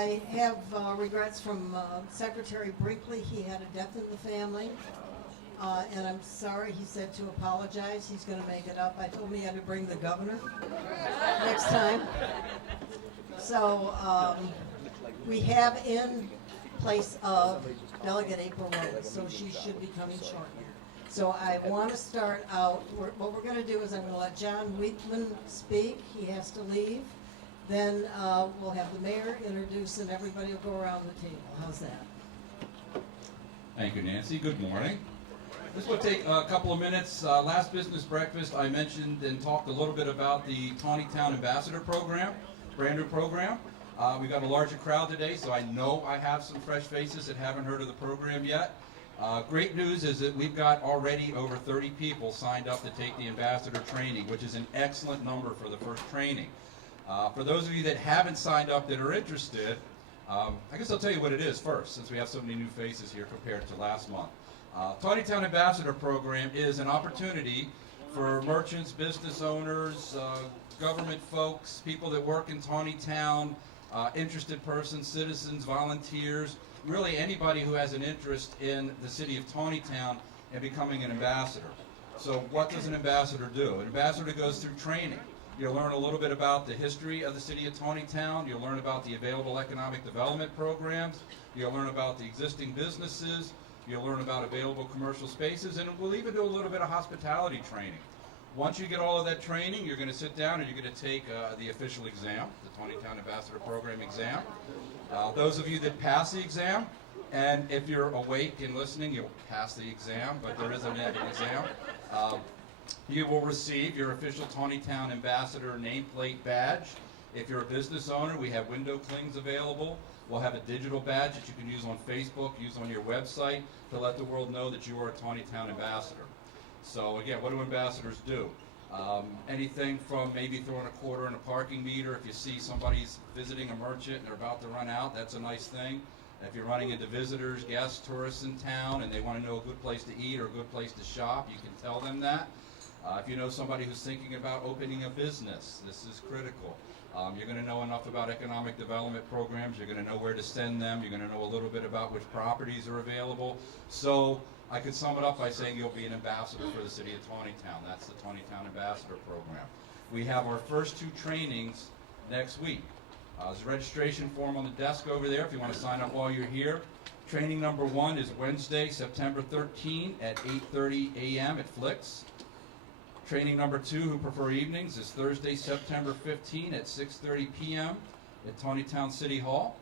I have regrets from Secretary Brinkley. He had a death in the family, and I'm sorry. He said to apologize. He's going to make it up. I told him he had to bring the governor next time. So we have in place of Delegate April Rose, so she should be coming shortly. So I want to start out, what we're going to do is I'm going to let John Wheatman speak. He has to leave. Then we'll have the mayor introduce and everybody will go around the table. How's that? Thank you, Nancy. Good morning. This will take a couple of minutes. Last business breakfast, I mentioned and talked a little bit about the Taneytown Ambassador Program, brand new program. We got a larger crowd today, so I know I have some fresh faces that haven't heard of the program yet. Great news is that we've got already over 30 people signed up to take the ambassador training, which is an excellent number for the first training. For those of you that haven't signed up that are interested, I guess I'll tell you what it is first, since we have so many new faces here compared to last month. Taneytown Ambassador Program is an opportunity for merchants, business owners, government folks, people that work in Taneytown, interested persons, citizens, volunteers, really anybody who has an interest in the city of Taneytown and becoming an ambassador. So what does an ambassador do? An ambassador goes through training. You'll learn a little bit about the history of the city of Taneytown. You'll learn about the available economic development programs. You'll learn about the existing businesses. You'll learn about available commercial spaces, and we'll even do a little bit of hospitality training. Once you get all of that training, you're going to sit down and you're going to take the official exam, the Taneytown Ambassador Program exam. Those of you that pass the exam, and if you're awake and listening, you'll pass the exam, but there is an exam. You will receive your official Taneytown Ambassador nameplate badge. If you're a business owner, we have window clings available. We'll have a digital badge that you can use on Facebook, use on your website to let the world know that you are a Taneytown ambassador. So again, what do ambassadors do? Anything from maybe throwing a quarter in a parking meter. If you see somebody's visiting a merchant and they're about to run out, that's a nice thing. If you're running into visitors, guests, tourists in town, and they want to know a good place to eat or a good place to shop, you can tell them that. If you know somebody who's thinking about opening a business, this is critical. You're going to know enough about economic development programs. You're going to know where to send them. You're going to know a little bit about which properties are available. So I could sum it up by saying you'll be an ambassador for the city of Taneytown. That's the Taneytown Ambassador Program. We have our first two trainings next week. There's a registration form on the desk over there if you want to sign up while you're here. Training number 1 is Wednesday, September 13 at 8:30 a.m. at Flicks. Training number 2, who prefer evenings, is Thursday, September 15 at 6:30 p.m. at Taneytown City Hall.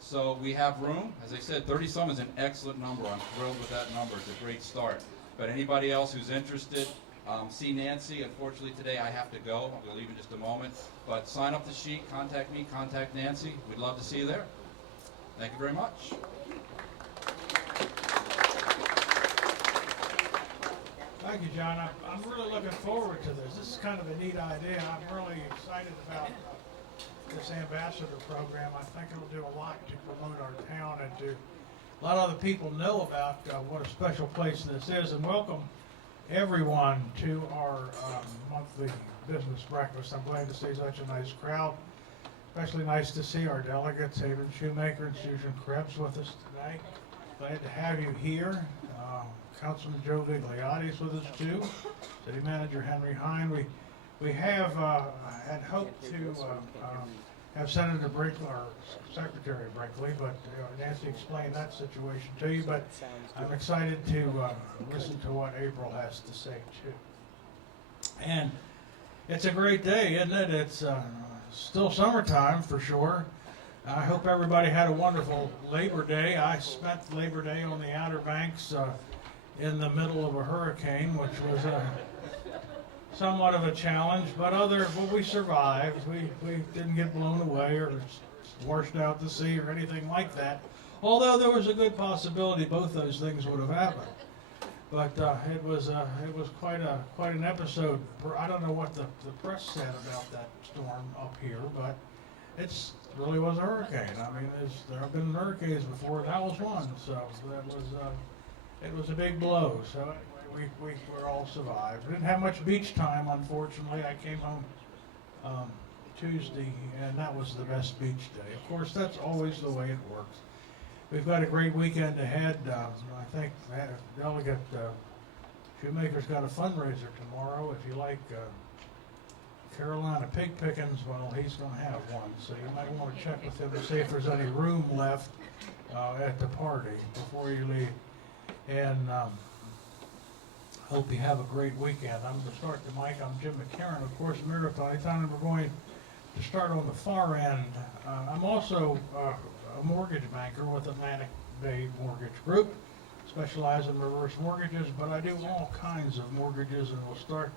So we have room. As I said, 30-some is an excellent number. I'm thrilled with that number. It's a great start. But anybody else who's interested, see Nancy. Unfortunately, today I have to go. I'm going to leave in just a moment. But sign up the sheet, contact me, contact Nancy. We'd love to see you there. Thank you very much. Thank you, John. I'm really looking forward to this. This is kind of a neat idea. I'm really excited about this ambassador program. I think it'll do a lot to promote our town and to let other people know about what a special place this is. And welcome everyone to our monthly business breakfast. I'm glad to see such a nice crowd. Especially nice to see our delegates, Haven Shoemaker and Susan Krebs, with us today. Glad to have you here. Councilman Joe Vigliotti is with us too. City Manager Henry Hine. We have had hoped to have Senator Brinkley or Secretary Brinkley, but Nancy explained that situation to you. But I'm excited to listen to what April has to say too. And it's a great day, isn't it? It's still summertime for sure. I hope everybody had a wonderful Labor Day. I spent Labor Day on the Outer Banks in the middle of a hurricane, which was somewhat of a challenge, but we survived. We didn't get blown away or washed out to sea or anything like that. Although there was a good possibility both those things would have happened. But it was quite an episode. I don't know what the press said about that storm up here, but it really was a hurricane. I mean, there have been hurricanes before, and that was one. So it was a big blow. So anyway, we all survived. We didn't have much beach time, unfortunately. I came home Tuesday, and that was the best beach day. Of course, that's always the way it works. We've got a great weekend ahead. I think Delegate Shoemaker's got a fundraiser tomorrow. If you like Carolina pig pickings, well, he's going to have one. So you might want to check with him to see if there's any room left at the party before you leave. And hope you have a great weekend. I'm going to start the mic. I'm Jim McCarron, of course, Mayor of Taneytown, and we're going to start on the far end. I'm also a mortgage banker with Atlantic Bay Mortgage Group, specialize in reverse mortgages, but I do all kinds of mortgages, and we'll start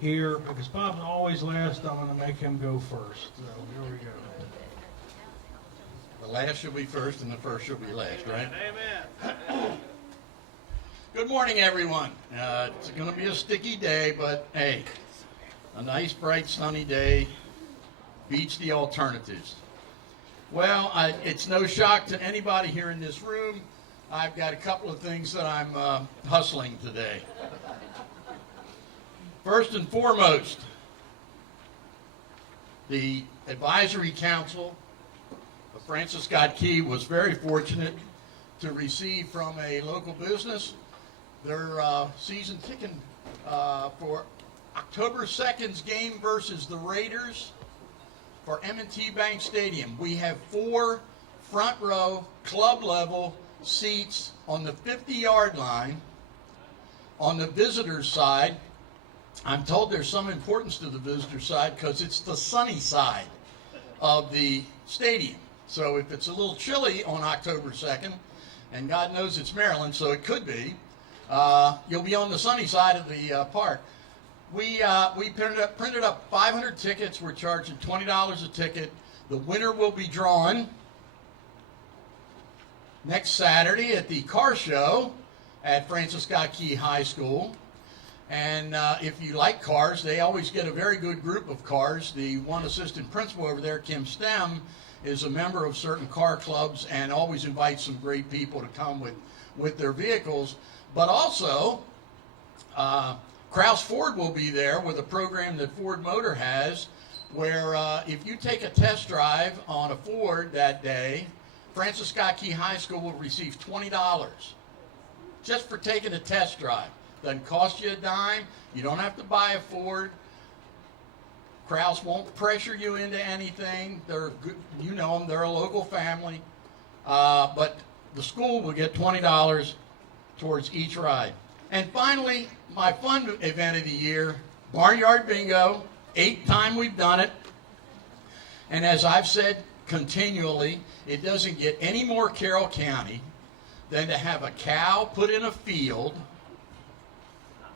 here because Bob's always last. I'm going to make him go first. So here we go. The last should be first and the first should be last, right? Amen. Good morning, everyone. It's going to be a sticky day, but hey, a nice, bright, sunny day beats the alternatives. Well, it's no shock to anybody here in this room. I've got a couple of things that I'm hustling today. First and foremost, the Advisory Council of Francis Scott Key was very fortunate to receive from a local business their season ticket for October 2nd's game versus the Raiders for M&T Bank Stadium. We have 4 front row, club level seats on the 50-yard line. On the visitor side, I'm told there's some importance to the visitor side because it's the sunny side of the stadium. So if it's a little chilly on October 2nd, and God knows it's Maryland, so it could be, you'll be on the sunny side of the park. We printed up 500 tickets. We're charging $20 a ticket. The winner will be drawn next Saturday at the car show at Francis Scott Key High School. And if you like cars, they always get a very good group of cars. The one assistant principal over there, Kim Stem, is a member of certain car clubs and always invites some great people to come with their vehicles. But also, Kraus Ford will be there with a program that Ford Motor has where if you take a test drive on a Ford that day, Francis Scott Key High School will receive $20 just for taking a test drive. Doesn't cost you a dime. You don't have to buy a Ford. Kraus won't pressure you into anything. They're good, you know them. They're a local family. But the school will get $20 towards each ride. And finally, my fun event of the year, Barnyard Bingo. 8th time we've done it. And as I've said continually, it doesn't get any more Carroll County than to have a cow put in a field,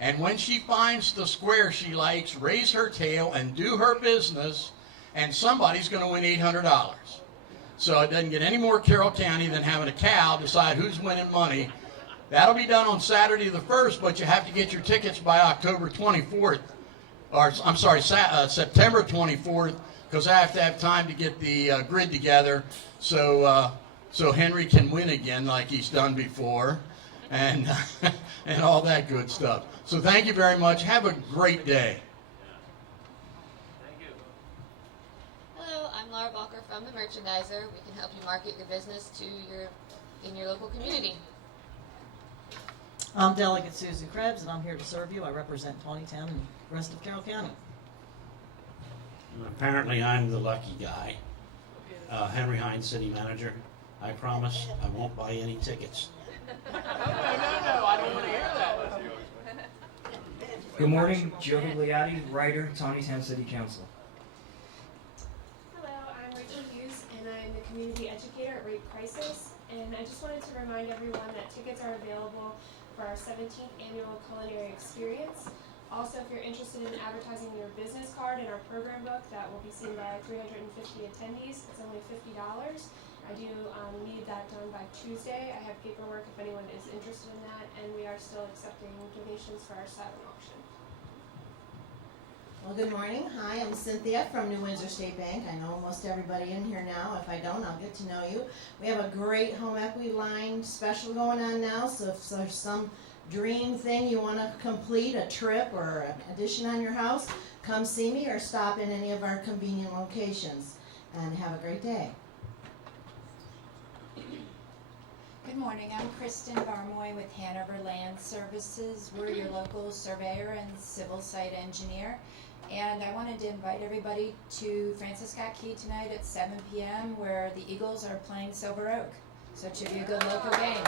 and when she finds the square she likes, raise her tail and do her business, and somebody's going to win $800. So it doesn't get any more Carroll County than having a cow decide who's winning money. That'll be done on Saturday the 1st, but you have to get your tickets by October 24th, or I'm sorry, September 24th, because I have to have time to get the grid together so Henry can win again like he's done before, and and all that good stuff. So thank you very much. Have a great day. Thank you. Hello, I'm Laura Balker from The Merchandiser. We can help you market your business in your local community. I'm Delegate Susan Krebs, and I'm here to serve you. I represent Taneytown and the rest of Carroll County. Apparently, I'm the lucky guy. Henry Hines, City Manager. I promise I won't buy any tickets. No, I don't want to hear that. Good morning, Joe Vigliotti, writer, Taneytown City Council. Hello, I'm Rachel Hughes, and I'm the community educator at Rape Crisis. And I just wanted to remind everyone that tickets are available for our 17th annual culinary experience. Also, if you're interested in advertising your business card in our program book that will be seen by 350 attendees, it's only $50. I do need that done by Tuesday. I have paperwork if anyone is interested in that, and we are still accepting donations for our silent auction. Well, good morning. Hi, I'm Cynthia from New Windsor State Bank. I know most everybody in here now. If I don't, I'll get to know you. We have a great home equity line special going on now, so if there's some dream thing you want to complete, a trip or an addition on your house, come see me or stop in any of our convenient locations. And have a great day. Good morning, I'm Kristen Barmoy with Hanover Land Services. We're your local surveyor and civil site engineer. And I wanted to invite everybody to Francis Scott Key tonight at 7 p.m. where the Eagles are playing Silver Oak. So it should be a good local game.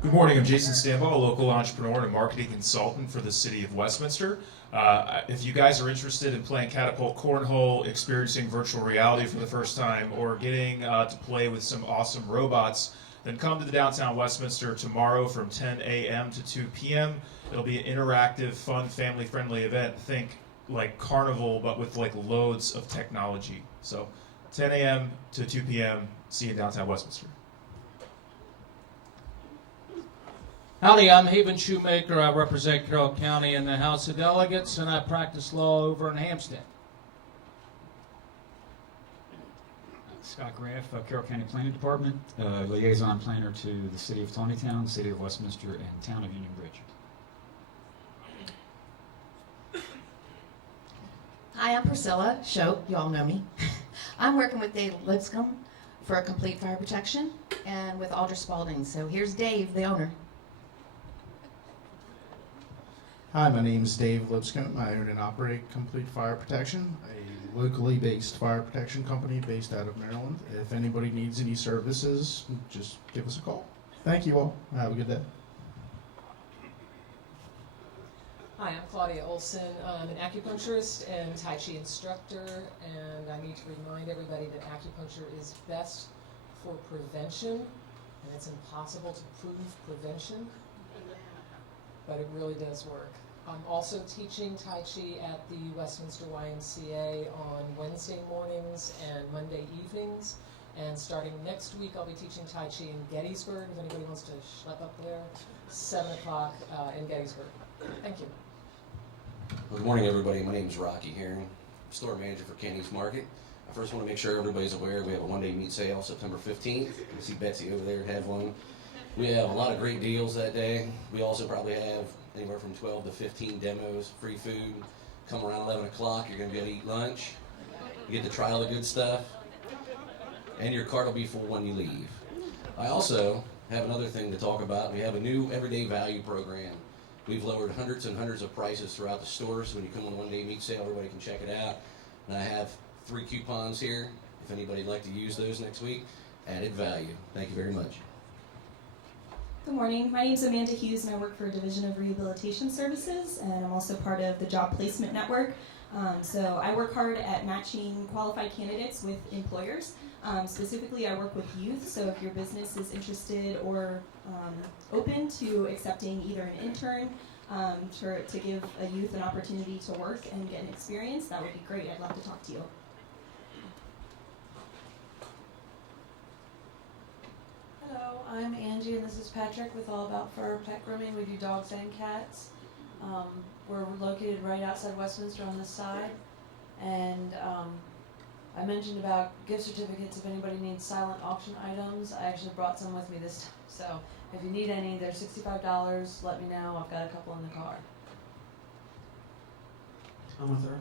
Good morning, I'm Jason Stambaugh, a local entrepreneur and marketing consultant for the City of Westminster. If you guys are interested in playing catapult cornhole, experiencing virtual reality for the first time, or getting to play with some awesome robots, then come to the downtown Westminster tomorrow from 10 a.m. to 2 p.m. It'll be an interactive, fun, family-friendly event. Think like carnival, but with like loads of technology. So 10 a.m. to 2 p.m. See you in downtown Westminster. Howdy, I'm Haven Shoemaker. I represent Carroll County in the House of Delegates, and I practice law over in Hampstead. Scott Graff, Carroll County Planning Department, liaison planner to the City of Taneytown, City of Westminster, and Town of Union Bridge. Hi, I'm Priscilla Shope. You all know me. I'm working with Dave Lipscomb for complete fire protection and with Aldrich Spalding. So here's Dave, the owner. Hi, my name is Dave Lipscomb. I own and operate Complete Fire Protection, a locally based fire protection company based out of Maryland. If anybody needs any services, just give us a call. Thank you all. Have a good day. Hi, I'm Claudia Olson. I'm an acupuncturist and Tai Chi instructor, and I need to remind everybody that acupuncture is best for prevention, and it's impossible to prove prevention, but it really does work. I'm also teaching Tai Chi at the Westminster YMCA on Wednesday mornings and Monday evenings. And starting next week, I'll be teaching Tai Chi in Gettysburg. If anybody wants to schlep up there, 7 o'clock in Gettysburg. Thank you. Good morning, everybody. My name is Rocky Herring, store manager for Kenny's Market. I first want to make sure everybody's aware we have a one-day meat sale September 15th. You can see Betsy over there have one. We have a lot of great deals that day. We also probably have anywhere from 12 to 15 demos, free food. Come around 11 o'clock, you're going to be able to eat lunch. You get to try all the good stuff. And your cart will be full when you leave. I also have another thing to talk about. We have a new everyday value program. We've lowered hundreds and hundreds of prices throughout the store, so when you come on one-day meat sale, everybody can check it out. And I have 3 coupons here, if anybody'd like to use those next week. Added value. Thank you very much. Good morning. My name is Amanda Hughes, and I work for a division of rehabilitation services, and I'm also part of the Job Placement Network. So I work hard at matching qualified candidates with employers. Specifically, I work with youth, so if your business is interested or open to accepting either an intern to give a youth an opportunity to work and get an experience, that would be great. I'd love to talk to you. Hello, I'm Angie, and this is Patrick with All About Fur Pet Grooming. We do dogs and cats. We're located right outside Westminster on this side. And I mentioned about gift certificates if anybody needs silent auction items. I actually brought some with me this time. So if you need any, they're $65. Let me know. I've got a couple in the car. I'm with her.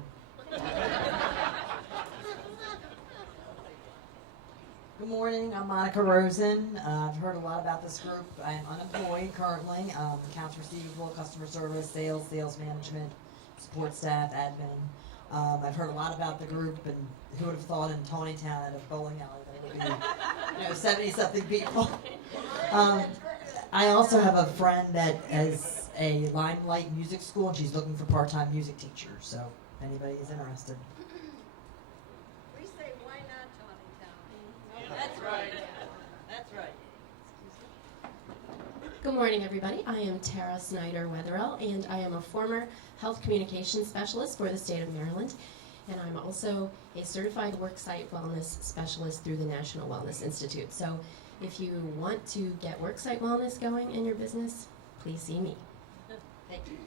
Good morning, I'm Monica Rosen. I've heard a lot about this group. I'm unemployed currently. Accounts receivable, customer service, sales management, support staff, admin. I've heard a lot about the group, and who would have thought in Taneytown at a bowling alley there would be 70-something people. I also have a friend that has a Limelight music school, and she's looking for part-time music teachers, so if anybody is interested. We say, why not Taneytown? That's right. That's right. Good morning, everybody. I am Tara Snyder-Wetherell, and I am a former health communications specialist for the state of Maryland. And I'm also a certified worksite wellness specialist through the National Wellness Institute. So if you want to get worksite wellness going in your business, please see me. Thank you.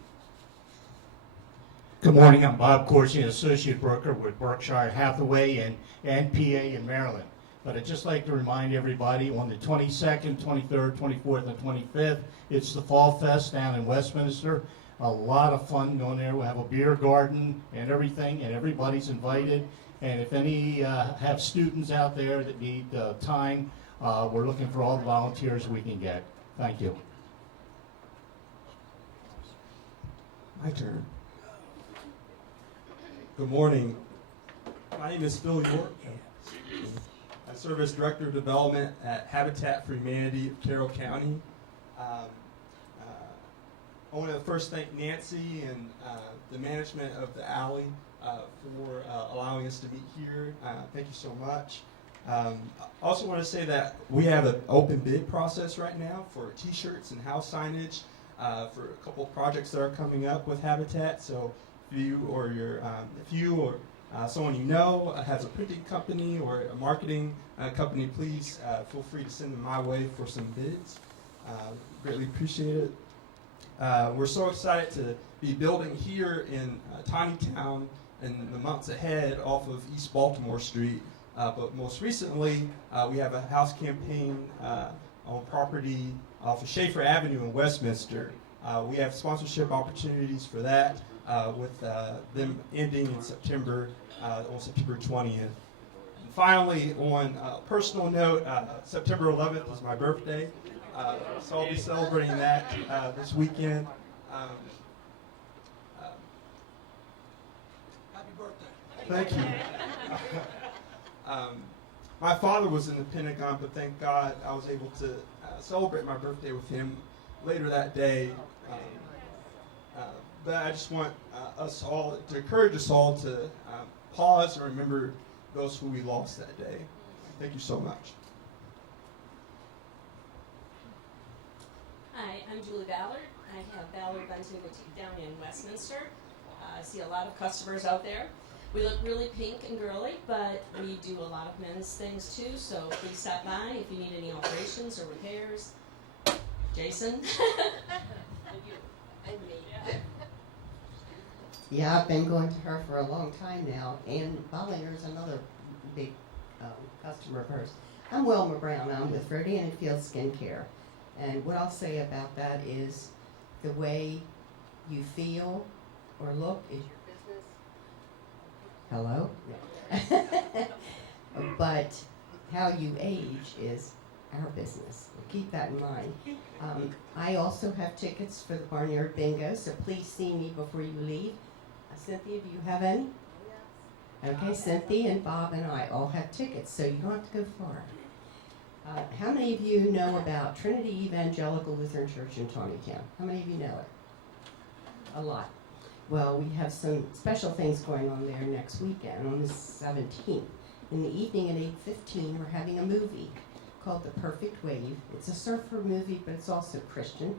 Good morning, I'm Bob Corsi, Associate Broker with Berkshire Hathaway and PA in Maryland. But I'd just like to remind everybody on the 22nd, 23rd, 24th, and 25th, it's the Fall Fest down in Westminster. A lot of fun going there. We'll have a beer garden and everything, and everybody's invited. And if any have students out there that need time, we're looking for all the volunteers we can get. Thank you. My turn. Good morning. My name is Phil York. I serve as Director of Development at Habitat for Humanity of Carroll County. I want to first thank Nancy and the management of the alley for allowing us to meet here. Thank you so much. I also want to say that we have an open bid process right now for T-shirts and house signage for a couple of projects that are coming up with Habitat. So if you or someone you know has a printing company or a marketing company, please feel free to send them my way for some bids. Greatly appreciate it. We're so excited to be building here in Taneytown in the months ahead off of East Baltimore Street. But most recently, we have a house campaign on property off of Schaefer Avenue in Westminster. We have sponsorship opportunities for that with them ending in September, on September 20th. And finally, on a personal note, September 11th is my birthday, so I'll be celebrating that this weekend. Happy birthday. Thank you. My father was in the Pentagon, but thank God I was able to celebrate my birthday with him later that day. But I just want us all to encourage us all to pause and remember those who we lost that day. Thank you so much. Hi, I'm Julie Ballard. I have Ballard Bunting Boutique down in Westminster. I see a lot of customers out there. We look really pink and girly, but we do a lot of men's things too, so please stop by if you need any alterations or repairs. Jason? Yeah, I've been going to her for a long time now, and Bollinger's another big customer of hers. I'm Wilma Brown. I'm with Rodian & Field Skincare, and what I'll say about that is the way you feel or look is your business. Hello? But how you age is our business. Keep that in mind. I also have tickets for the Barnyard Bingo, so please see me before you leave. Cynthia, do you have any? Yes. Okay, Cynthia and Bob and I all have tickets, so you don't have to go far. How many of you know about Trinity Evangelical Lutheran Church in Taneytown? How many of you know it? A lot. Well, we have some special things going on there next weekend on the 17th. In the evening at 8:15, we're having a movie called The Perfect Wave. It's a surfer movie, but it's also Christian.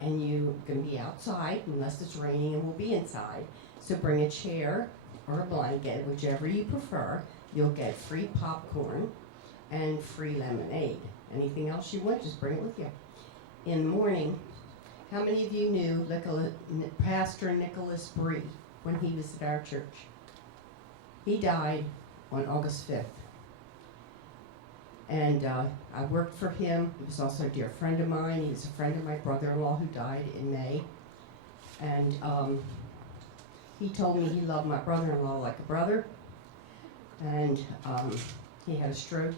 And you can be outside unless it's raining, and we'll be inside. So bring a chair or a blanket, whichever you prefer. You'll get free popcorn and free lemonade. Anything else you want, just bring it with you. In the morning, how many of you knew Pastor Nicholas Bree when he was at our church? He died on August 5th. And I worked for him. He was also a dear friend of mine. He was a friend of my brother-in-law who died in May. And he told me he loved my brother-in-law like a brother. And he had a stroke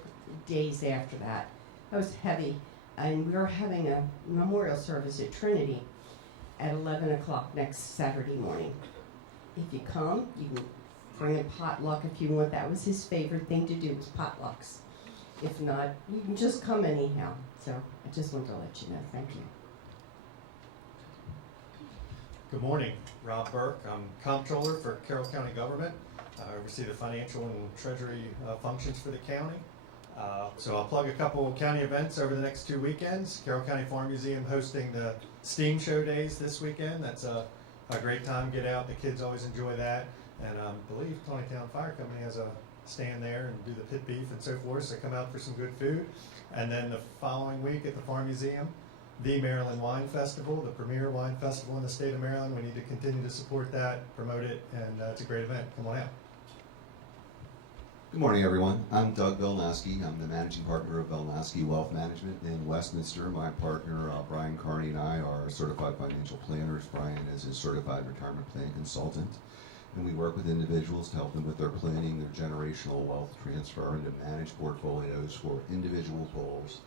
days after that. That was heavy. And we were having a memorial service at Trinity at 11 o'clock next Saturday morning. If you come, you can bring a potluck if you want. That was his favorite thing to do, was potlucks. If not, you can just come anyhow. So I just wanted to let you know. Thank you. Good morning. Rob Burke. I'm Comptroller for Carroll County Government. I oversee the financial and treasury functions for the county. So I'll plug a couple county events over the next 2 weekends. Carroll County Farm Museum hosting the STEAM Show Days this weekend. That's a great time. Get out. The kids always enjoy that. And I believe Taneytown Fire Company has a stand there and do the pit beef and so forth, so come out for some good food. And then the following week at the Farm Museum, the Maryland Wine Festival, the premier wine festival in the state of Maryland. We need to continue to support that, promote it, and it's a great event. Come on out. Good morning, everyone. I'm Doug Belnowski. I'm the managing partner of Belnowski Wealth Management in Westminster. My partner, Brian Carney, and I are certified financial planners. Brian is a certified retirement plan consultant. And we work with individuals to help them with their planning, their generational wealth transfer, and to manage portfolios for individual goals,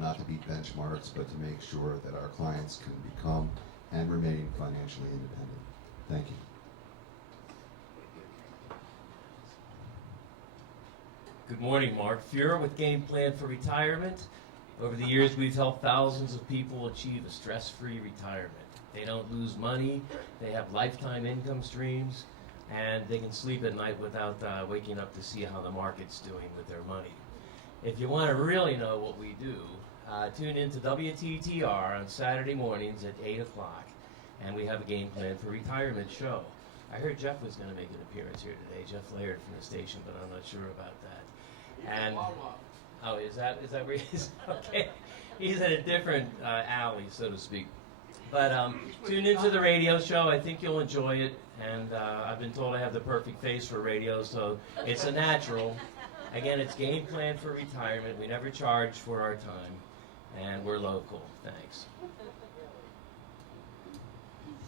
not to beat benchmarks, but to make sure that our clients can become and remain financially independent. Thank you. Good morning, Mark Fuhrer with Game Plan for Retirement. Over the years, we've helped thousands of people achieve a stress-free retirement. They don't lose money, they have lifetime income streams, and they can sleep at night without waking up to see how the market's doing with their money. If you want to really know what we do, tune in to WTTR on Saturday mornings at 8 o'clock, and we have a Game Plan for Retirement show. I heard Jeff was going to make an appearance here today, Jeff Laird from the station, but I'm not sure about that. And oh, is that where he is? Okay, he's in a different alley, so to speak. But tune into the radio show. I think you'll enjoy it. And I've been told I have the perfect face for radio, so it's a natural. Again, it's Game Plan for Retirement. We never charge for our time, and we're local. Thanks.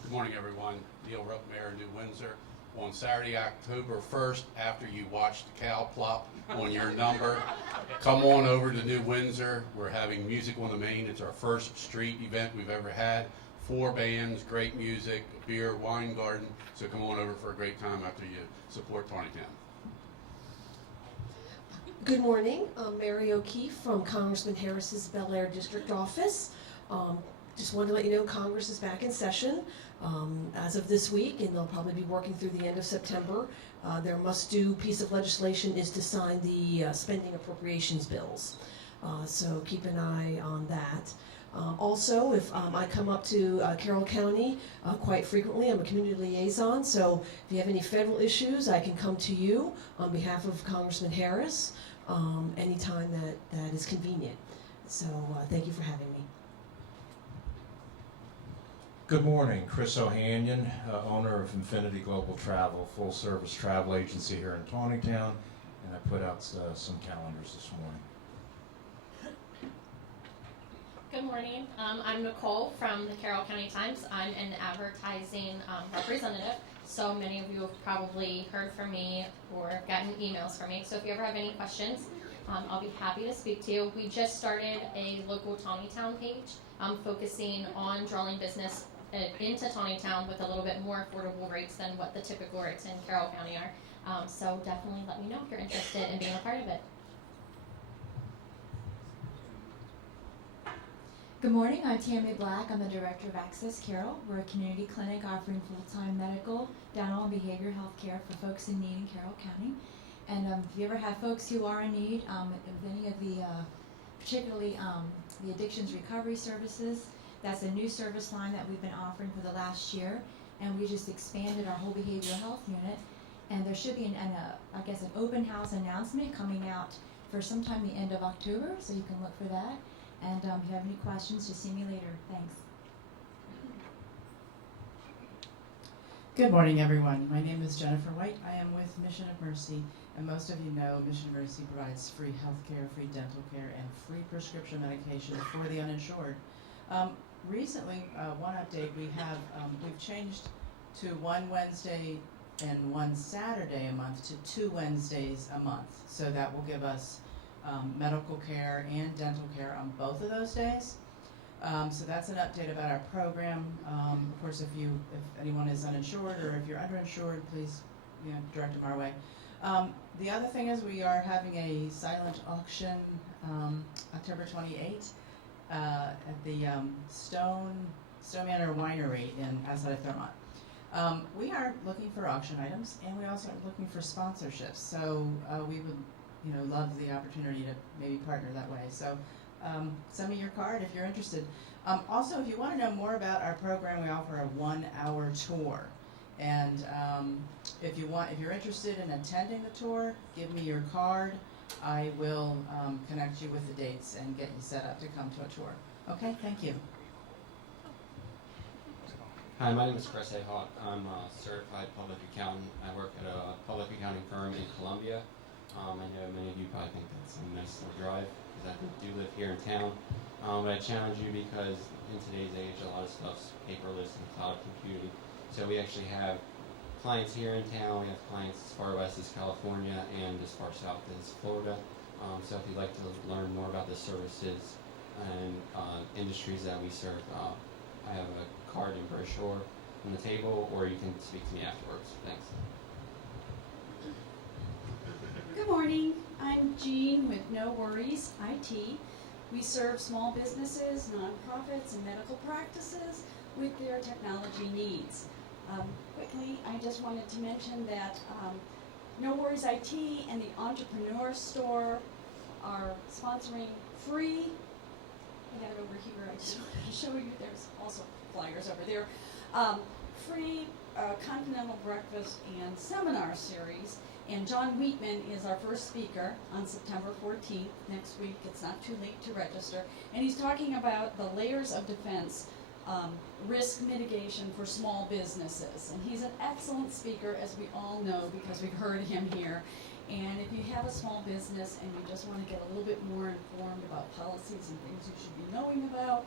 Good morning, everyone. Neil Rupp, Mayor of New Windsor. On Saturday, October 1st, after you watch the cow plop on your number, come on over to New Windsor. We're having Music on the Main. It's our first street event we've ever had. 4 bands, great music, beer, wine garden. So come on over for a great time after you support Taneytown. Good morning. I'm Mary O'Keefe from Congressman Harris's Bel Air District Office. Just wanted to let you know Congress is back in session as of this week, and they'll probably be working through the end of September. Their must-do piece of legislation is to sign the spending appropriations bills. So keep an eye on that. Also, if I come up to Carroll County quite frequently, I'm a community liaison, so if you have any federal issues, I can come to you on behalf of Congressman Harris anytime that is convenient. So thank you for having me. Good morning, Chris O'Hanion, owner of Infinity Global Travel, full-service travel agency here in Taneytown, and I put out some calendars this morning. Good morning. I'm Nicole from the Carroll County Times. I'm an advertising representative, so many of you have probably heard from me or gotten emails from me. So if you ever have any questions, I'll be happy to speak to you. We just started a local Taneytown page focusing on drawing business into Taneytown with a little bit more affordable rates than what the typical rates in Carroll County are. So definitely let me know if you're interested in being a part of it. Good morning, I'm Tammy Black. I'm the Director of Access Carroll. We're a community clinic offering full-time medical, dental, and behavioral health care for folks in need in Carroll County. And if you ever have folks who are in need of any of the, particularly the addictions recovery services, that's a new service line that we've been offering for the last year. And we just expanded our whole behavioral health unit. And there should be an open house announcement coming out for sometime the end of October, so you can look for that. And if you have any questions, just see me later. Thanks. Good morning, everyone. My name is Jennifer White. I am with Mission of Mercy, and most of you know Mission of Mercy provides free health care, free dental care, and free prescription medication for the uninsured. Recently, one update, we've changed to one Wednesday and one Saturday a month to 2 Wednesdays a month. So that will give us medical care and dental care on both of those days. So that's an update about our program. Of course, if anyone is uninsured or if you're underinsured, please direct them our way. The other thing is we are having a silent auction October 28th at the Stone Manor Winery outside of Thurmont. We are looking for auction items, and we also are looking for sponsorships. So we would love the opportunity to maybe partner that way. So send me your card if you're interested. Also, if you want to know more about our program, we offer a 1-hour tour. And if you're interested in attending the tour, give me your card. I will connect you with the dates and get you set up to come to a tour. Okay, thank you. Hi, my name is Chris Ahawk. I'm a certified public accountant. I work at a public accounting firm in Columbia. I know many of you probably think that's a nice little drive because I do live here in town. But I challenge you because in today's age, a lot of stuff's paperless and cloud computing. So we actually have clients here in town. We have clients as far west as California and as far south as Florida. So if you'd like to learn more about the services and industries that we serve, I have a card and brochure on the table, or you can speak to me afterwards. Thanks. Good morning. I'm Jean with No Worries IT. We serve small businesses, nonprofits, and medical practices with their technology needs. Quickly, I just wanted to mention that No Worries IT and the Entrepreneur Store are sponsoring free. I got it over here. I just wanted to show you. There's also flyers over there. Free continental breakfast and seminar series. And John Wheatman is our first speaker on September 14th, next week. It's not too late to register. And he's talking about the layers of defense, risk mitigation for small businesses. And he's an excellent speaker, as we all know, because we've heard him here. And if you have a small business and you just want to get a little bit more informed about policies and things you should be knowing about,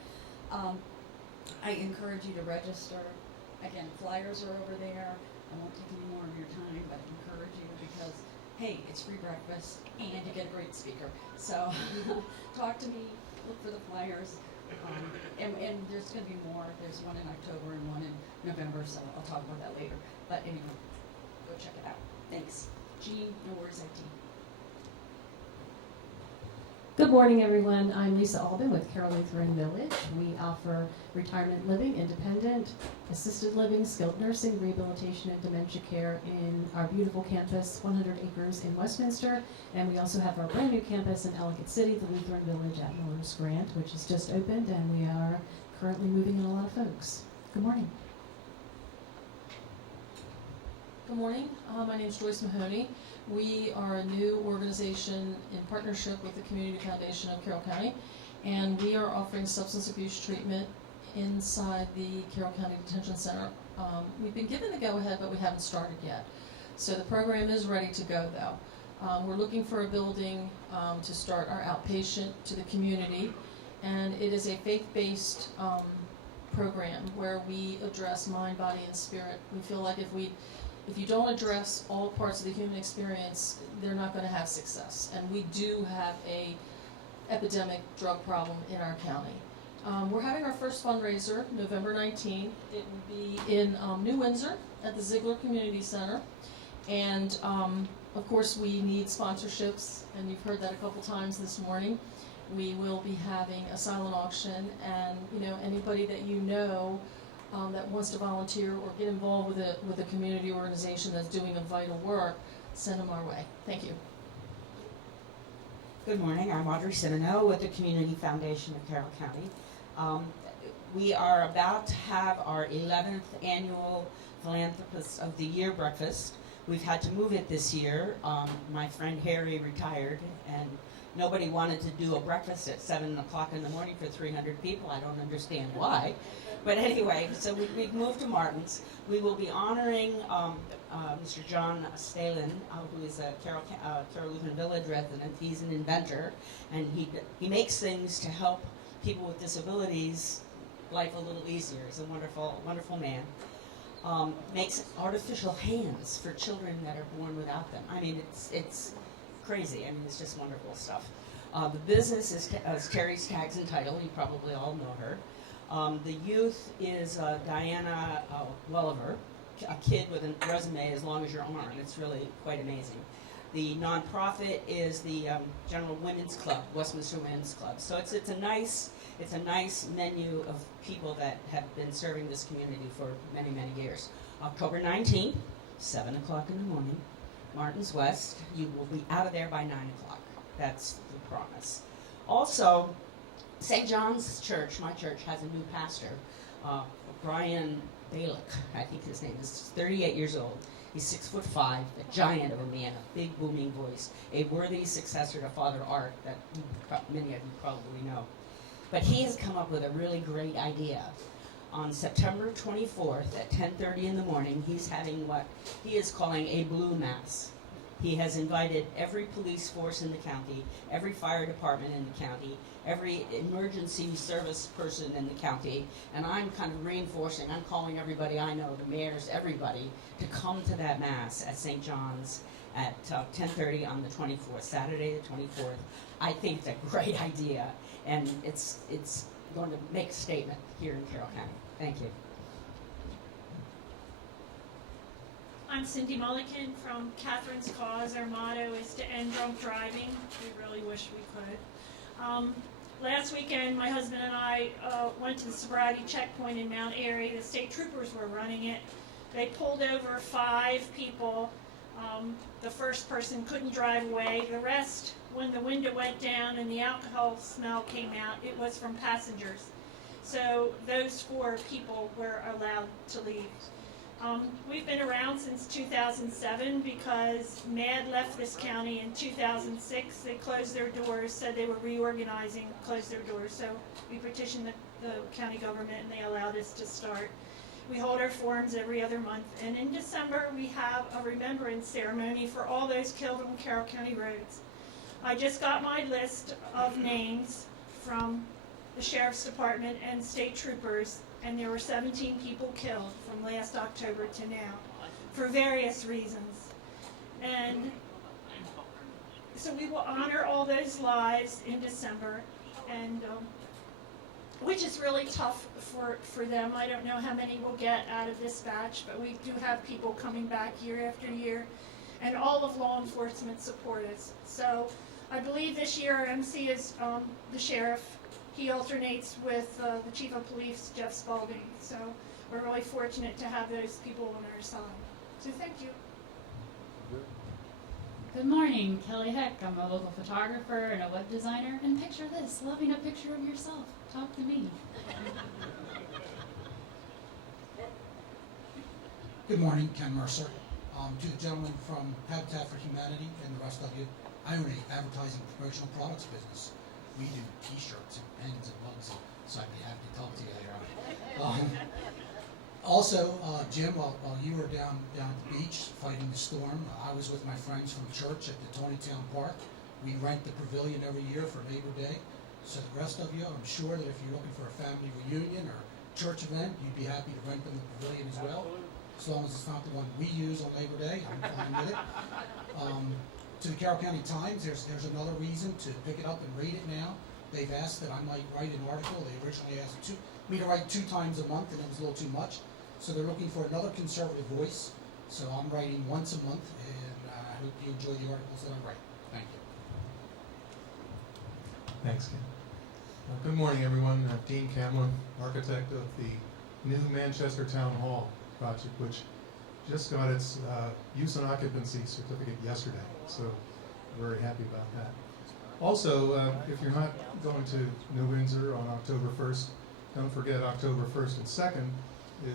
I encourage you to register. Again, flyers are over there. I won't take any more of your time, but I encourage you because, hey, it's free breakfast and you get a great speaker. So talk to me, look for the flyers, and there's going to be more. There's one in October and one in November, so I'll talk about that later. But anyway, go check it out. Thanks. Jean, No Worries IT. Good morning, everyone. I'm Lisa Alban with Carroll Lutheran Village. We offer retirement living, independent, assisted living, skilled nursing, rehabilitation, and dementia care in our beautiful campus, 100 acres in Westminster. And we also have our brand new campus in Ellicott City, the Lutheran Village at Miller's Grant, which has just opened, and we are currently moving in a lot of folks. Good morning. Good morning. My name is Joyce Mahoney. We are a new organization in partnership with the Community Foundation of Carroll County, and we are offering substance abuse treatment inside the Carroll County Detention Center. We've been given the go-ahead, but we haven't started yet. So the program is ready to go, though. We're looking for a building to start our outpatient to the community, and it is a faith-based program where we address mind, body, and spirit. We feel like if you don't address all parts of the human experience, they're not going to have success. And we do have a epidemic drug problem in our county. We're having our first fundraiser November 19th. It will be in New Windsor at the Ziegler Community Center. And of course, we need sponsorships, and you've heard that a couple times this morning. We will be having a silent auction, and anybody that you know that wants to volunteer or get involved with a community organization that's doing a vital work, send them our way. Thank you. Good morning. I'm Audrey Simoneau with the Community Foundation of Carroll County. We are about to have our 11th annual Philanthropist of the Year breakfast. We've had to move it this year. My friend Harry retired, and nobody wanted to do a breakfast at 7 o'clock in the morning for 300 people. I don't understand why. But anyway, so we've moved to Martin's. We will be honoring Mr. John Stalin, who is a Carroll Lutheran Village resident. He's an inventor, and he makes things to help people with disabilities life a little easier. He's a wonderful, wonderful man. Makes artificial hands for children that are born without them. I mean, it's crazy. I mean, it's just wonderful stuff. The business is Terry's Tags and Title. You probably all know her. The youth is Diana Welliver, a kid with a resume as long as your arm. It's really quite amazing. The nonprofit is the General Women's Club, Westminster Women's Club. So it's a nice menu of people that have been serving this community for many, many years. October 19th, 7 o'clock in the morning, Martin's West. You will be out of there by 9 o'clock. That's the promise. Also, St. John's Church, my church, has a new pastor, Brian Balick, I think his name is, 38 years old. He's 6'5", a giant of a man, a big booming voice, a worthy successor to Father Art that many of you probably know. But he has come up with a really great idea. On September 24th at 10:30 in the morning, he's having what he is calling a blue mass. He has invited every police force in the county, every fire department in the county, every emergency service person in the county, and I'm kind of reinforcing, I'm calling everybody I know, the mayors, everybody, to come to that mass at St. John's at 10:30 on the 24th, Saturday the 24th. I think it's a great idea, and it's going to make a statement here in Carroll County. Thank you. I'm Cindy Mullican from Catherine's Cause. Our motto is to end drunk driving. We really wish we could. Last weekend, my husband and I went to the sobriety checkpoint in Mount Airy. The state troopers were running it. They pulled over 5 people. The first person couldn't drive away. The rest, when the window went down and the alcohol smell came out, it was from passengers. So those 4 people were allowed to leave. We've been around since 2007 because MAD left this county in 2006. They closed their doors, said they were reorganizing, closed their doors. So we petitioned the county government and they allowed us to start. We hold our forums every other month. And in December, we have a remembrance ceremony for all those killed on Carroll County roads. I just got my list of names from the Sheriff's Department and state troopers, and there were 17 people killed from last October to now for various reasons. And so we will honor all those lives in December, and which is really tough for them. I don't know how many we'll get out of this batch, but we do have people coming back year after year, and all of law enforcement support us. So I believe this year our MC is the sheriff. He alternates with the chief of police, Jeff Spalding. So we're really fortunate to have those people on our side. So thank you. Good morning, Kelly Heck. I'm a local photographer and a web designer. And picture this, loving a picture of yourself. Talk to me. Good morning, Ken Mercer. To the gentleman from Habitat for Humanity and the rest of you, I own an advertising promotional products business. We do T-shirts and pens and mugs, so I'd be happy to talk to you later on. Also, Jim, while you were down at the beach fighting the storm, I was with my friends from church at the Taneytown Park. We rent the pavilion every year for Labor Day. So the rest of you, I'm sure that if you're looking for a family reunion or church event, you'd be happy to rent them the pavilion as well. As long as it's not the one we use on Labor Day, I'm fine with it. To the Carroll County Times, there's another reason to pick it up and read it now. They've asked that I might write an article. They originally asked me to write 2 times a month, and it was a little too much. So they're looking for another conservative voice. So I'm writing once a month, and I hope you enjoy the articles that I write. Thank you. Thanks, Ken. Good morning, everyone. Dean Camlin, architect of the new Manchester Town Hall project, which just got its use and occupancy certificate yesterday. So very happy about that. Also, if you're not going to New Windsor on October 1st, don't forget October 1st and 2nd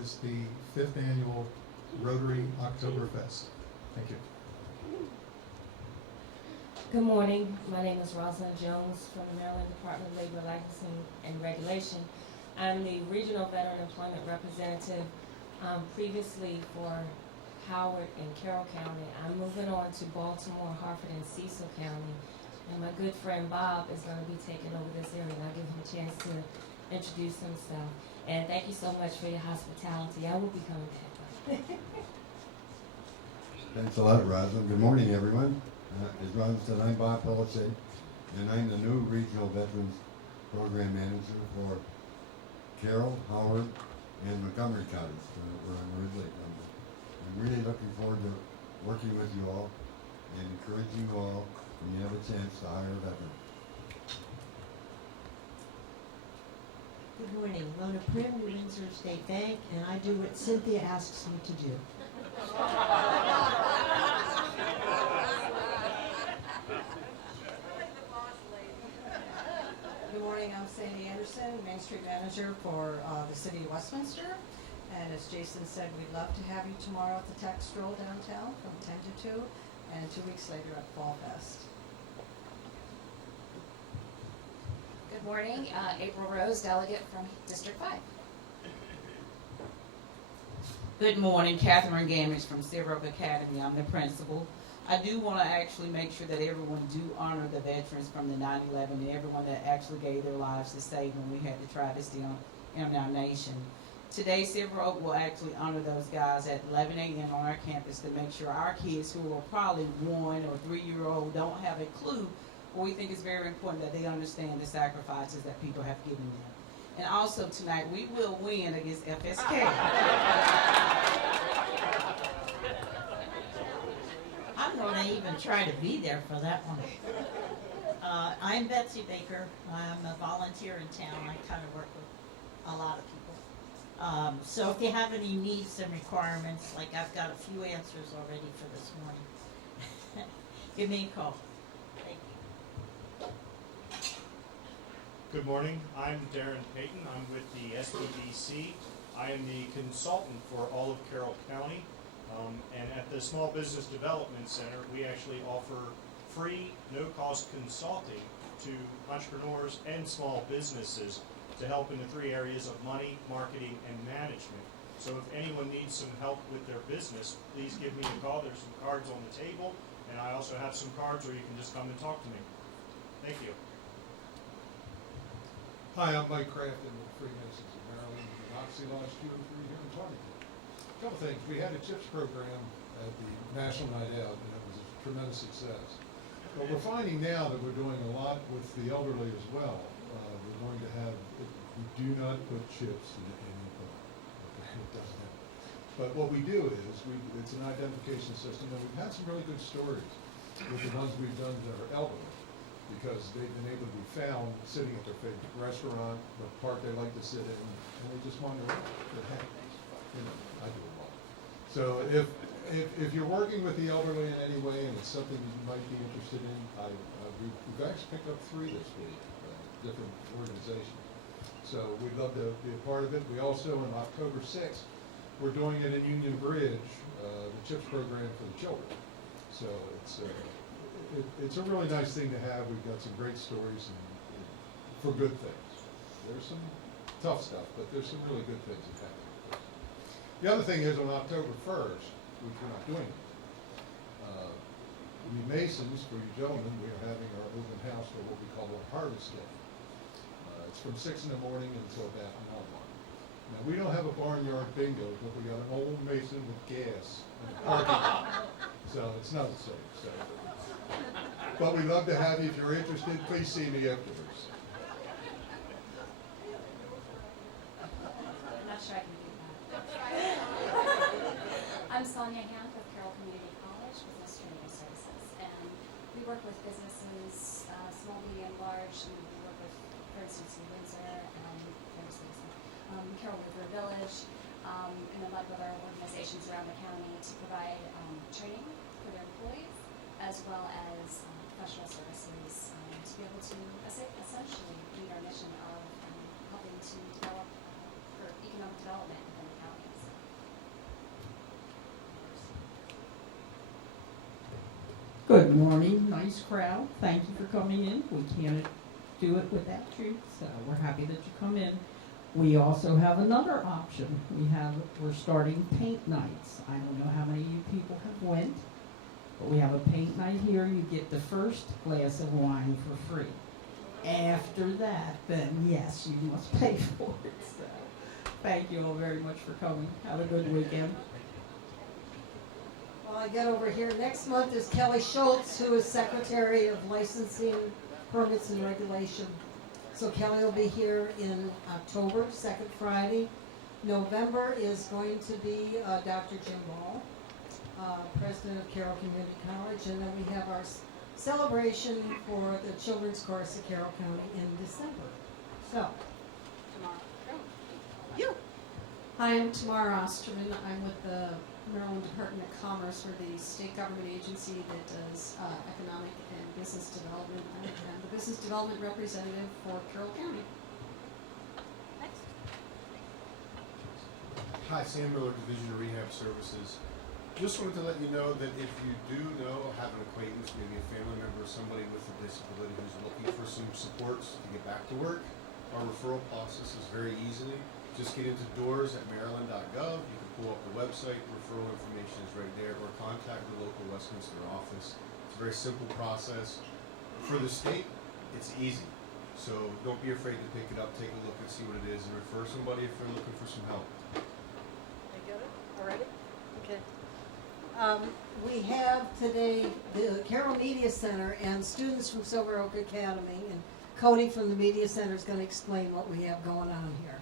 is the 5th annual Rotary Oktoberfest. Thank you. Good morning. My name is Rosalind Jones from the Maryland Department of Labor Licensing and Regulation. I'm the Regional Veteran Employment Representative previously for Howard and Carroll County. I'm moving on to Baltimore, Harford, and Cecil County. And my good friend Bob is going to be taking over this area, and I'll give him a chance to introduce himself. And thank you so much for your hospitality. I will be coming back. Thanks a lot, Rosalind. Good morning, everyone. As Rosalind said, I'm Bob Pellicet, and I'm the new Regional Veterans Program Manager for Carroll, Howard, and Montgomery counties, where I'm originally from. I'm really looking forward to working with you all and encouraging you all when you have a chance to hire a veteran. Good morning. Lona Prim, New Windsor State Bank, and I do what Cynthia asks me to do. Good morning, I'm Sandy Anderson, Main Street Manager for the City of Westminster. And as Jason said, we'd love to have you tomorrow at the Tech Stroll downtown from 10 to 2, and 2 weeks later at Fall Fest. Good morning, April Rose, delegate from District 5. Good morning, Catherine Gamage from Seabrook Academy. I'm the principal. I do want to actually make sure that everyone do honor the veterans from the 9/11 and everyone that actually gave their lives to save when we had the travesty in our nation. Today, Seabrook will actually honor those guys at 11 a.m. on our campus to make sure our kids who are probably 1 or 3-year-old don't have a clue. But we think it's very important that they understand the sacrifices that people have given them. And also tonight, we will win against FSK. I'm going to even try to be there for that one. I'm Betsy Baker. I'm a volunteer in town. I kind of work with a lot of people. So if you have any needs and requirements, like I've got a few answers already for this morning, give me a call. Thank you. Good morning. I'm Darren Payton. I'm with the SBDC. I am the consultant for all of Carroll County. And at the Small Business Development Center, we actually offer free, no-cost consulting to entrepreneurs and small businesses to help in the 3 areas of money, marketing, and management. So if anyone needs some help with their business, please give me a call. There's some cards on the table, and I also have some cards where you can just come and talk to me. Thank you. Hi, I'm Mike Crafton with Freemasons of Maryland. Obviously last 2 or 3 here in Farmington. A couple things. We had a CHIPS program at the National Night Out, and it was a tremendous success. But we're finding now that we're doing a lot with the elderly as well. We're going to have, we do not put chips in any book. Okay, it doesn't happen. But what we do is, it's an identification system, and we've had some really good stories with the ones we've done that are elderly, because they've been able to be found sitting at their favorite restaurant, the park they like to sit in, and they just wander around. It happens. You know, I do a lot. So if you're working with the elderly in any way and it's something you might be interested in, we've actually picked up 3 this week, different organizations. So we'd love to be a part of it. We also, on October 6th, we're doing it in Union Bridge, the CHIPS program for the children. So it's a really nice thing to have. We've got some great stories and for good things. There's some tough stuff, but there's some really good things that happen. The other thing is on October 1st, which we're not doing, we Masons, for you gentlemen, we are having our open house for what we call our Harvest Day. It's from 6 in the morning until about 9. Now, we don't have a barnyard bingo, but we got an old Mason with gas and a parking lot. So it's not the same. So. But we'd love to have you. If you're interested, please see me afterwards. I'm not sure I can do that. I'm Sonia Hand with Carroll Community College Business Training Services, and we work with businesses, small, medium, large, and we work with, for instance, in Windsor and Carroll River Village, and a lot of other organizations around the county to provide training for their employees, as well as professional services to be able to essentially meet our mission of helping to develop for economic development within the county. Good morning, nice crowd. Thank you for coming in. We can't do it without you, so we're happy that you come in. We also have another option. We're starting paint nights. I don't know how many of you people have went, but we have a paint night here. You get the first glass of wine for free. After that, then yes, you must pay for it. So, thank you all very much for coming. Have a good weekend. Well, I get over here. Next month is Kelly Schultz, who is Secretary of Licensing, Permits, and Regulation. So Kelly will be here in October, 2nd Friday. November is going to be Dr. Jim Ball, President of Carroll Community College. And then we have our celebration for the Children's Chorus of Carroll County in December. So, you. Hi, I'm Tamara Osterman. I'm with the Maryland Department of Commerce. We're the state government agency that does economic and business development. I'm the business development representative for Carroll County. Hi, Sam Miller, Division of Rehab Services. Just wanted to let you know that if you do know, have an acquaintance, maybe a family member, somebody with a disability who's looking for some supports to get back to work, our referral process is very easy. Just get into doors at maryland.gov. You can pull up the website. Referral information is right there, or contact the local Westminster office. It's a very simple process. For the state, it's easy. So don't be afraid to pick it up, take a look and see what it is, and refer somebody if they're looking for some help. I get it already? Okay. We have today the Carroll Media Center and students from Silver Oak Academy, and Cody from the Media Center is going to explain what we have going on here.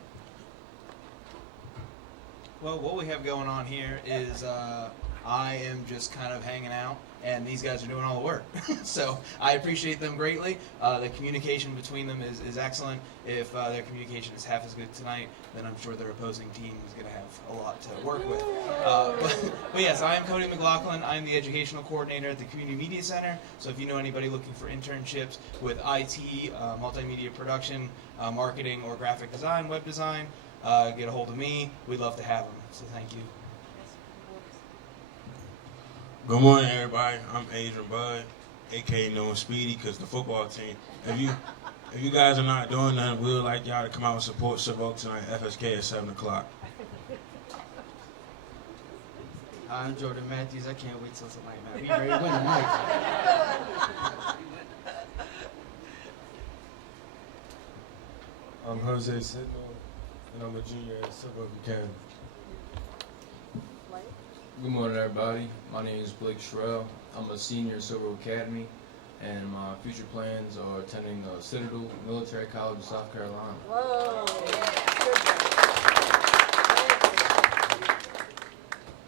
Well, what we have going on here is I am just kind of hanging out, and these guys are doing all the work. So I appreciate them greatly. The communication between them is excellent. If their communication is half as good tonight, then I'm sure their opposing team is going to have a lot to work with. But yes, I am Cody McLaughlin. I'm the educational coordinator at the Community Media Center. So if you know anybody looking for internships with IT, multimedia production, marketing, or graphic design, web design, get a hold of me. We'd love to have them. So thank you. Good morning, everybody. I'm Adrian Bud, aka known Speedy, because the football team. If you guys are not doing nothing, we would like y'all to come out and support Silver Oak tonight, FSK at 7 o'clock. Hi, I'm Jordan Matthews. I can't wait till tonight, man. We ready to win tonight. I'm Jose Sidney, and I'm a junior at Silver Oak Academy. Good morning, everybody. My name is Blake Sherrill. I'm a senior at Silver Oak Academy, and my future plans are attending Citadel Military College of South Carolina. Whoa!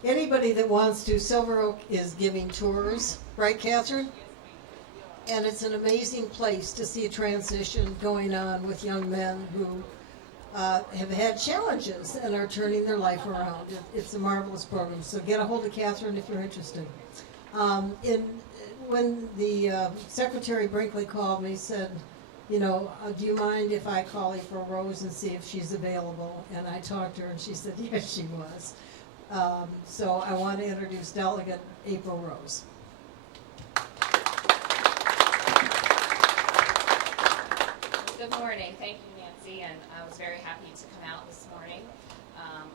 Anybody that wants to, Silver Oak is giving tours, right, Catherine? And it's an amazing place to see a transition going on with young men who have had challenges and are turning their life around. It's a marvelous program. So get a hold of Catherine if you're interested. When the Secretary Brinkley called me, said, you know, do you mind if I call you for Rose and see if she's available? And I talked to her and she said, yes, she was. So I want to introduce Delegate April Rose. Good morning. Thank you, Nancy, and I was very happy to come out this morning.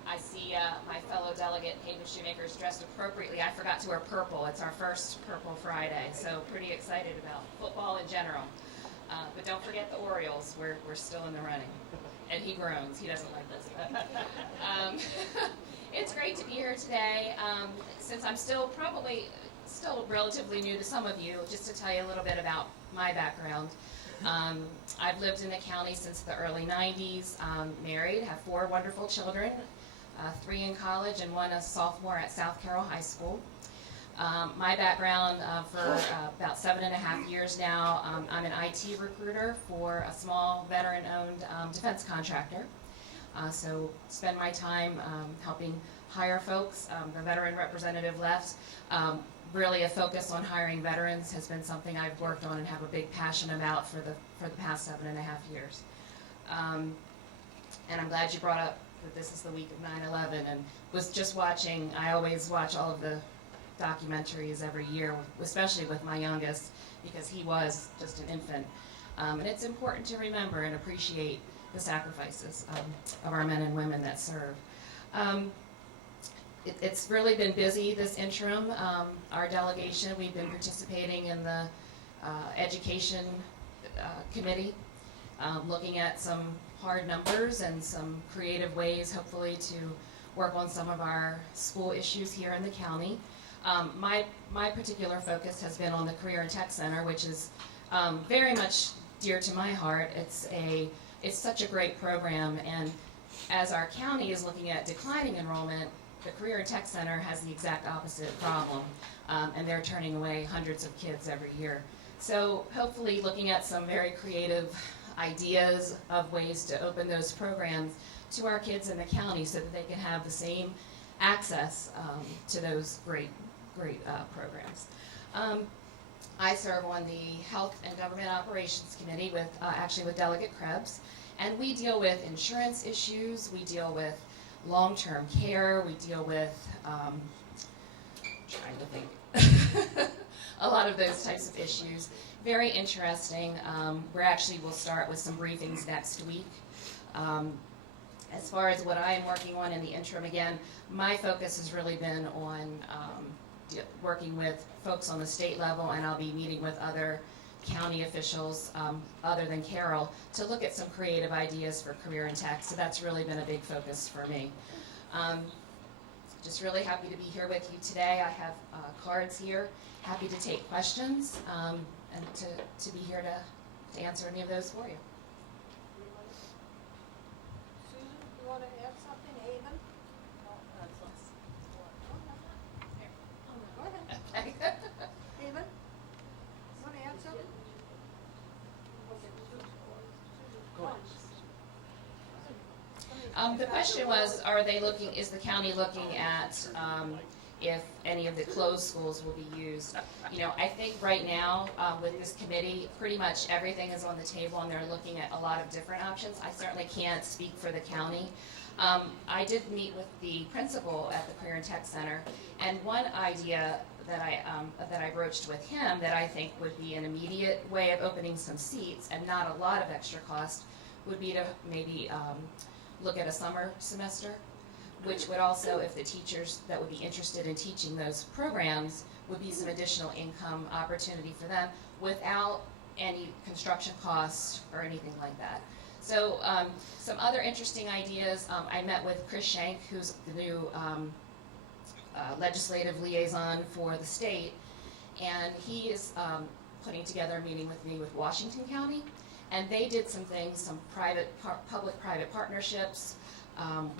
I see my fellow delegate, Haven Shoemaker's dressed appropriately. I forgot to wear purple. It's our first Purple Friday, so pretty excited about football in general. But don't forget the Orioles. We're still in the running. And he groans. He doesn't like this. It's great to be here today. Since I'm still relatively new to some of you, just to tell you a little bit about my background. I've lived in the county since the early 90s, married, have 4 wonderful children, 3 in college and 1 a sophomore at South Carroll High School. My background for about 7.5 years now, I'm an IT recruiter for a small veteran-owned defense contractor. So spend my time helping hire folks. The veteran representative left. Really a focus on hiring veterans has been something I've worked on and have a big passion about for the past 7.5 years. And I'm glad you brought up that this is the week of 9/11 and was just watching. I always watch all of the documentaries every year, especially with my youngest, because he was just an infant. And it's important to remember and appreciate the sacrifices of our men and women that serve. It's really been busy this interim. Our delegation, we've been participating in the education committee, looking at some hard numbers and some creative ways, hopefully, to work on some of our school issues here in the county. My particular focus has been on the Career and Tech Center, which is very much dear to my heart. It's such a great program, and as our county is looking at declining enrollment, the Career and Tech Center has the exact opposite problem, and they're turning away hundreds of kids every year. So hopefully looking at some very creative ideas of ways to open those programs to our kids in the county so that they can have the same access to those great programs. I serve on the Health and Government Operations Committee with Delegate Krebs, and we deal with insurance issues, we deal with long-term care, we deal with trying to think. A lot of those types of issues. Very interesting. We'll start with some briefings next week. As far as what I am working on in the interim, again, my focus has really been on working with folks on the state level, and I'll be meeting with other county officials other than Carroll to look at some creative ideas for career in tech. So that's really been a big focus for me. Just really happy to be here with you today. I have cards here. Happy to take questions and to be here to answer any of those for you. Susan, you want to add something, Avon? No, that's us. Go ahead. Avon, you want to add something? Go on. The question was, is the county looking at if any of the closed schools will be used? I think right now with this committee, pretty much everything is on the table and they're looking at a lot of different options. I certainly can't speak for the county. I did meet with the principal at the Career and Tech Center, and one idea that I broached with him that I think would be an immediate way of opening some seats and not a lot of extra cost would be to maybe look at a summer semester, which would also, if the teachers that would be interested in teaching those programs, would be some additional income opportunity for them without any construction costs or anything like that. So some other interesting ideas. I met with Chris Shank, who's the new legislative liaison for the state, and he is putting together a meeting with me with Washington County, and they did some things, some public-private partnerships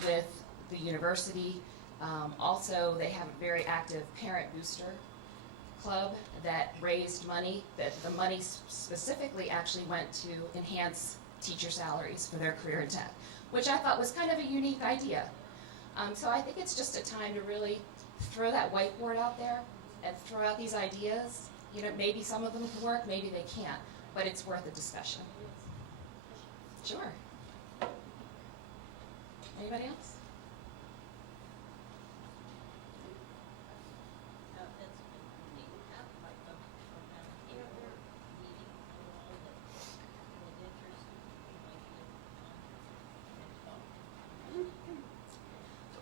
with the university. Also, they have a very active parent booster club that raised money, that the money specifically actually went to enhance teacher salaries for their career in tech, which I thought was kind of a unique idea. So I think it's just a time to really throw that whiteboard out there and throw out these ideas. Maybe some of them can work, maybe they can't, but it's worth a discussion. Sure. Anybody else?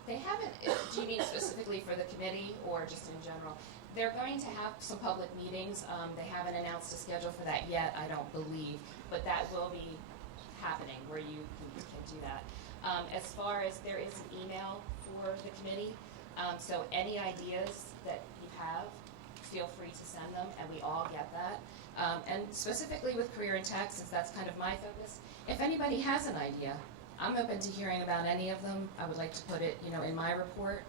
They haven't, do you mean specifically for the committee or just in general? They're going to have some public meetings. They haven't announced a schedule for that yet, I don't believe, but that will be happening where you can do that. As far as there is an email for the committee, so any ideas that you have, feel free to send them, and we all get that. And specifically with career in tech, since that's kind of my focus, if anybody has an idea, I'm open to hearing about any of them. I would like to put it, in my report.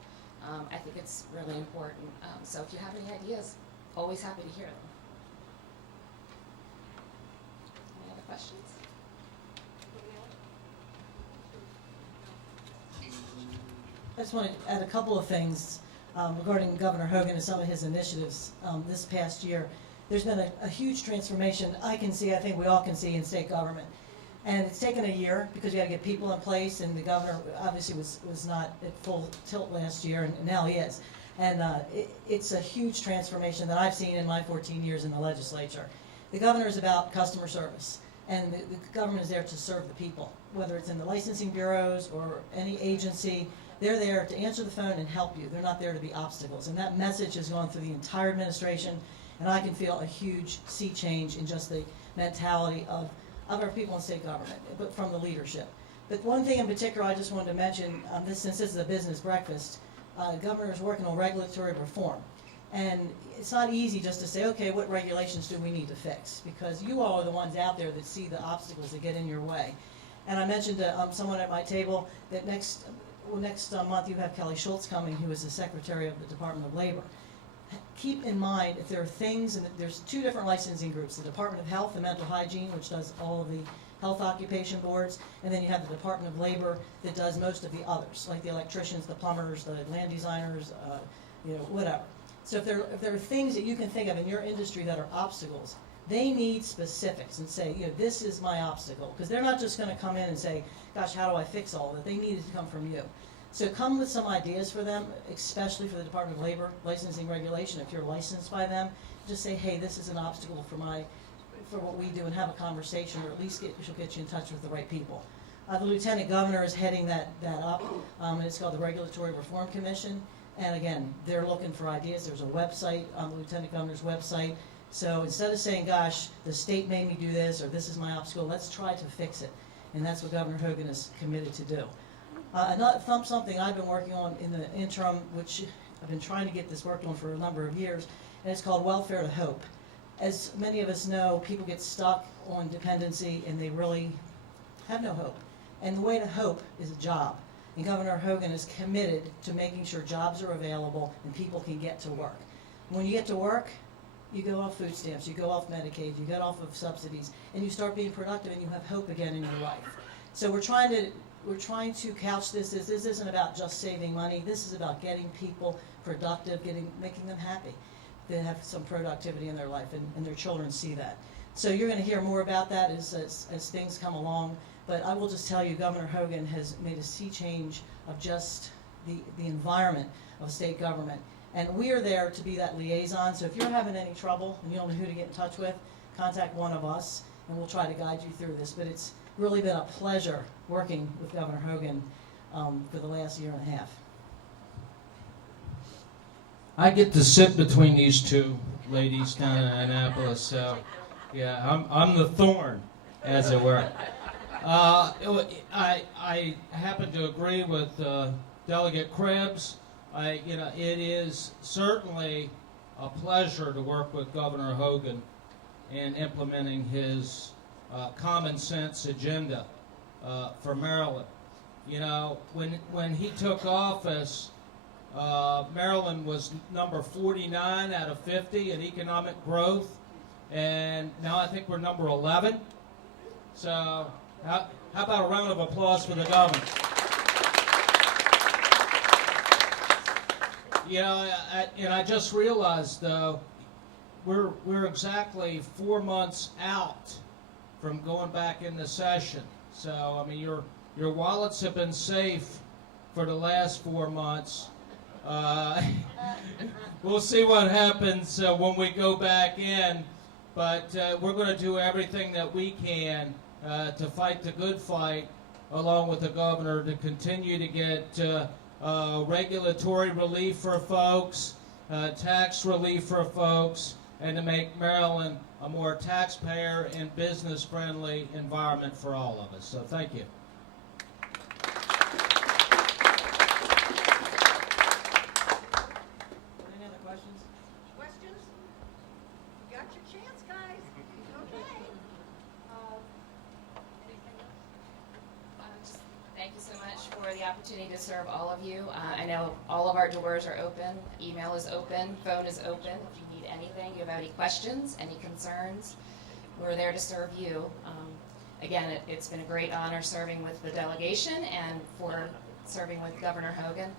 I think it's really important. So if you have any ideas, always happy to hear them. Any other questions? I just want to add a couple of things regarding Governor Hogan and some of his initiatives this past year. There's been a huge transformation I think we all can see in state government. And it's taken a year because you got to get people in place, and the governor obviously was not at full tilt last year, and now he is. And it's a huge transformation that I've seen in my 14 years in the legislature. The governor is about customer service, and the government is there to serve the people, whether it's in the licensing bureaus or any agency. They're there to answer the phone and help you. They're not there to be obstacles. And that message has gone through the entire administration, and I can feel a huge sea change in just the mentality of our people in state government, but from the leadership. But one thing in particular I just wanted to mention, since this is a business breakfast, the governor is working on regulatory reform. And it's not easy just to say, okay, what regulations do we need to fix? Because you all are the ones out there that see the obstacles that get in your way. And I mentioned to someone at my table that next month you have Kelly Schultz coming, who is the Secretary of the Department of Labor. Keep in mind, if there are things, and there's two different licensing groups, the Department of Health and Mental Hygiene, which does all of the health occupation boards, and then you have the Department of Labor that does most of the others, like the electricians, the plumbers, the land designers, whatever. So if there are things that you can think of in your industry that are obstacles, they need specifics and say, this is my obstacle, because they're not just going to come in and say, gosh, how do I fix all of it? They need it to come from you. So come with some ideas for them, especially for the Department of Labor Licensing Regulation. If you're licensed by them, just say, hey, this is an obstacle for what we do, and have a conversation, or at least she'll get you in touch with the right people. The Lieutenant Governor is heading that up, and it's called the Regulatory Reform Commission. And again, they're looking for ideas. There's a website on the Lieutenant Governor's website. So instead of saying, gosh, the state made me do this, or this is my obstacle, let's try to fix it. And that's what Governor Hogan is committed to do. Something I've been working on in the interim, which I've been trying to get this worked on for a number of years, and it's called Welfare to Hope. As many of us know, people get stuck on dependency and they really have no hope. And the way to hope is a job. And Governor Hogan is committed to making sure jobs are available and people can get to work. When you get to work, you go off food stamps, you go off Medicaid, you get off of subsidies, and you start being productive and you have hope again in your life. So we're trying to couch this as this isn't about just saving money. This is about getting people productive, making them happy. They have some productivity in their life, and their children see that. So you're going to hear more about that as things come along. But I will just tell you, Governor Hogan has made a sea change of just the environment of state government. And we are there to be that liaison. So if you're having any trouble and you don't know who to get in touch with, contact one of us, and we'll try to guide you through this. But it's really been a pleasure working with Governor Hogan for the last year and a half. I get to sit between these two ladies down in Annapolis, so yeah, I'm the thorn, as it were. I happen to agree with Delegate Krebs. It is certainly a pleasure to work with Governor Hogan in implementing his common sense agenda for Maryland. You know, when he took office, Maryland was number 49 out of 50 in economic growth, and now I think we're number 11. So how about a round of applause for the governor? You know, and I just realized, though, we're exactly 4 months out from going back into session. So, I mean, your wallets have been safe for the last 4 months. We'll see what happens when we go back in, but we're going to do everything that we can to fight the good fight, along with the governor, to continue to get regulatory relief for folks, tax relief for folks, and to make Maryland a more taxpayer and business-friendly environment for all of us. So thank you. Any other questions? Questions? You got your chance, guys. Okay. Anything else? Thank you so much for the opportunity to serve all of you. I know all of our doors are open, email is open, phone is open. If you need anything, you have any questions, any concerns, we're there to serve you. Again, it's been a great honor serving with the delegation and for serving with Governor Hogan.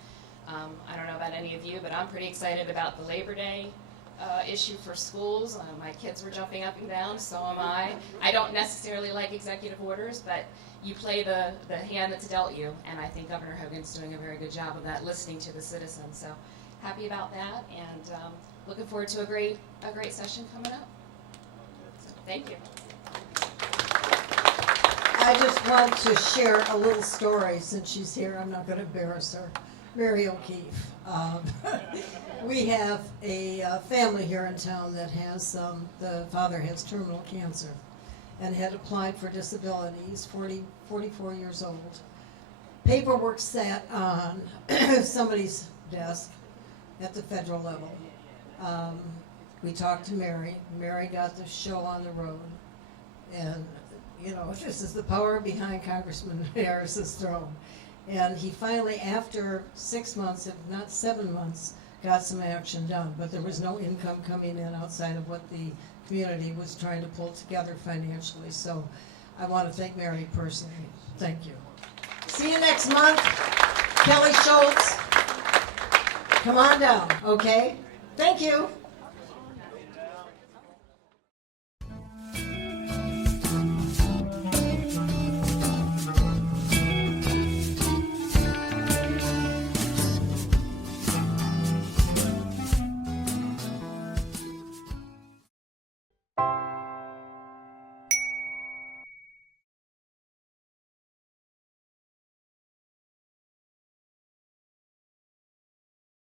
I don't know about any of you, but I'm pretty excited about the Labor Day issue for schools. My kids were jumping up and down, so am I. I don't necessarily like executive orders, but you play the hand that's dealt you, and I think Governor Hogan's doing a very good job of that, listening to the citizens. So happy about that, and looking forward to a great session coming up. So, thank you. I just want to share a little story since she's here. I'm not going to embarrass her. Mary O'Keefe. We have a family here in town that has, the father has terminal cancer and had applied for disability. He's 44 years old. Paperwork sat on somebody's desk at the federal level. We talked to Mary. Mary got the show on the road. And, you know, this is the power behind Congressman Harris's throne. And he finally, after 6 months, if not 7 months, got some action done. But there was no income coming in outside of what the community was trying to pull together financially. So I want to thank Mary personally. Thank you. See you next month. Kelly Schultz, come on down, okay? Thank you.